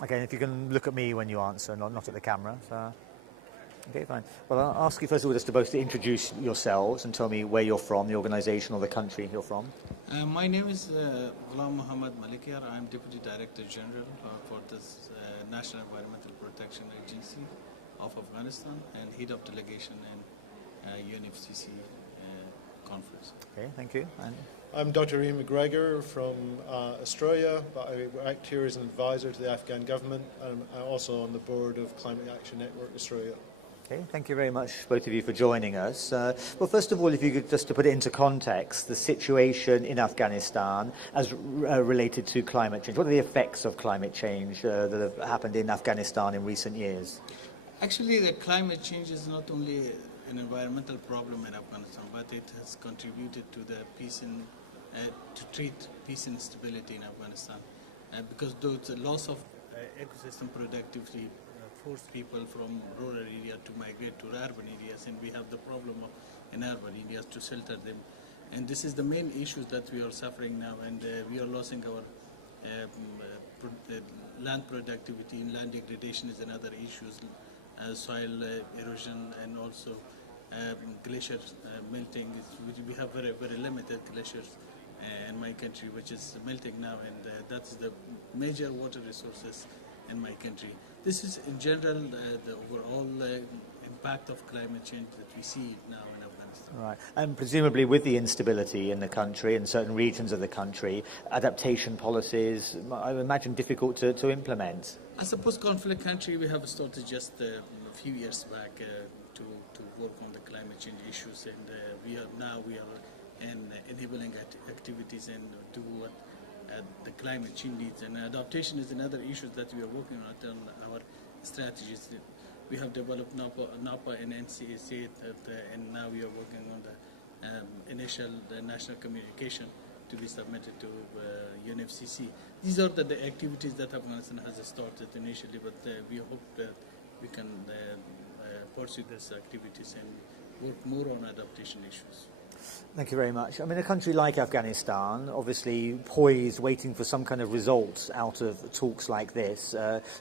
Okay, if you can look at me when you answer, not at the camera. So. Okay, fine. Well, I'll ask you first of all just to both to introduce yourselves and tell me where you're from, the organisation or the country you're from. My name is GHULAM Mohammed Malikyar. I'm Deputy Director General for this National Environmental Protection Agency of Afghanistan and Head of Delegation in UNFCCC conference. Okay, thank you. And I'm Dr. MCGREGOR from Australia, but I act here as an advisor to the Afghan government, and I'm also on the board of Climate Action Network Australia. Okay, thank you very much, both of you, for joining us. Well, first of all, if you could just to put it into context, the situation in Afghanistan as related to climate change. What are the effects of climate change that have happened in Afghanistan in recent years? Actually, the climate change is not only an environmental problem in Afghanistan, but it has contributed to the peace and to treat peace and stability in Afghanistan, because the loss of ecosystem productivity forced people from rural area to migrate to urban areas, and we have the problem of in urban areas to shelter them, and this is the main issues that we are suffering now, and we are losing our land productivity, and land degradation is another issue, soil erosion, and also glaciers melting. We have very limited glaciers in my country, which is melting now, and that's the major water resources in my country. This is in general the overall impact of climate change that we see now in Afghanistan. Right, and presumably with the instability in the country, in certain regions of the country, adaptation policies, I imagine, difficult to implement. As a post-conflict country, we have started just a few years back to work on the climate change issues, and we are enabling activities and do what the climate change needs, and adaptation is another issue that we are working on our strategies. We have developed NAPA and NCAC, and now we are working on the initial national communication to be submitted to UNFCCC. These are the activities that Afghanistan has started initially, but we hope that we can pursue these activities and work more on adaptation issues. Thank you very much. I mean, a country like Afghanistan, obviously poised, waiting for some kind of results out of talks like this.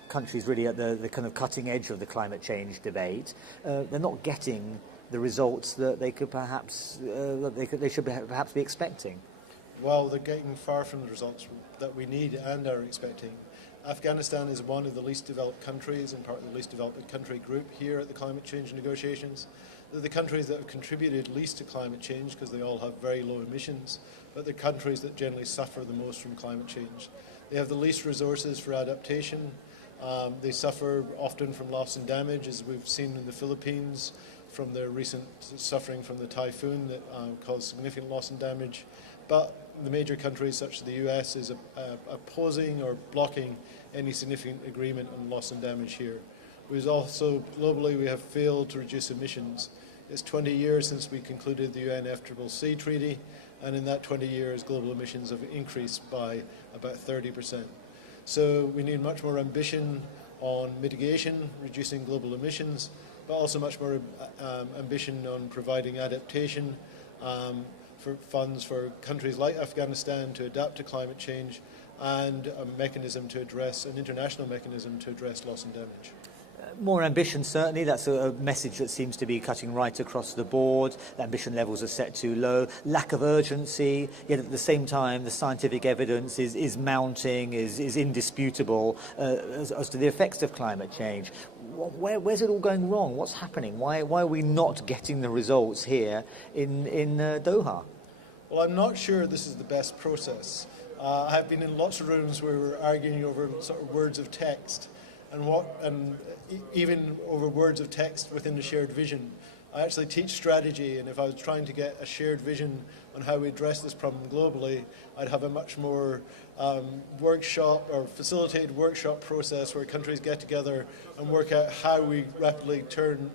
Countries really at the kind of cutting edge of the climate change debate. They're not getting the results that they could perhaps, they should perhaps be expecting. Well, they're getting far from the results that we need and are expecting. Afghanistan is one of the least developed countries and part of the least developed country group here at the climate change negotiations. They're the countries that have contributed least to climate change because they all have very low emissions, but they're countries that generally suffer the most from climate change. They have the least resources for adaptation. They suffer often from loss and damage, as we've seen in the Philippines from their recent suffering from the typhoon that caused significant loss and damage. But the major countries such as the US is opposing or blocking any significant agreement on loss and damage here. We've also, globally, we have failed to reduce emissions. It's 20 years since we concluded the UNFCCC treaty, and in that 20 years, global emissions have increased by about 30%. So we need much more ambition on mitigation, reducing global emissions, but also much more ambition on providing adaptation for funds for countries like Afghanistan to adapt to climate change, and a mechanism to address, an international mechanism to address loss and damage. More ambition, certainly. That's a message that seems to be cutting right across the board. The ambition levels are set too low. Lack of urgency, yet at the same time the scientific evidence is mounting, is indisputable as to the effects of climate change. Where's it all going wrong? What's happening? Why are we not getting the results here in Doha? Well, I'm not sure this is the best process. I have been in lots of rooms where we're arguing over sort of words of text, and even over words of text within the shared vision. I actually teach strategy, and if I was trying to get a shared vision on how we address this problem globally, I'd have a much more workshop or facilitated workshop process where countries get together and work out how we rapidly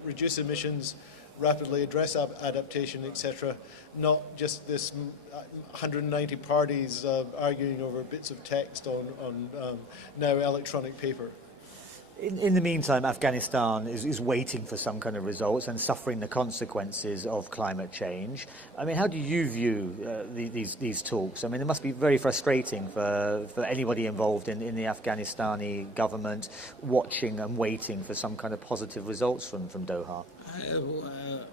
reduce emissions, rapidly address adaptation, etc. Not just this 190 parties arguing over bits of text on now electronic paper. In the meantime, Afghanistan is waiting for some kind of results and suffering the consequences of climate change. I mean, how do you view these talks? I mean, it must be very frustrating for anybody involved in the Afghanistani government watching and waiting for some kind of positive results from Doha.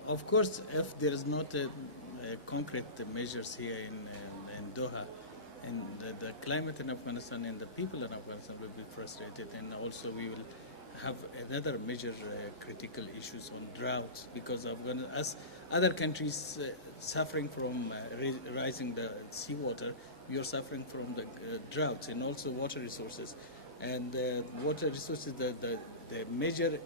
Of course, if there is not concrete measures here in Doha, and the climate in Afghanistan and the people in Afghanistan will be frustrated, and also we will have another major critical issues on droughts, because as other countries suffering from rising the seawater, we are suffering from the droughts and also water resources. And water resources, the major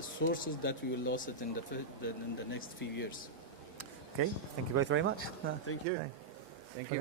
sources that we will lose it in the next few years. Okay, thank you both very much. Thank you. Thank you.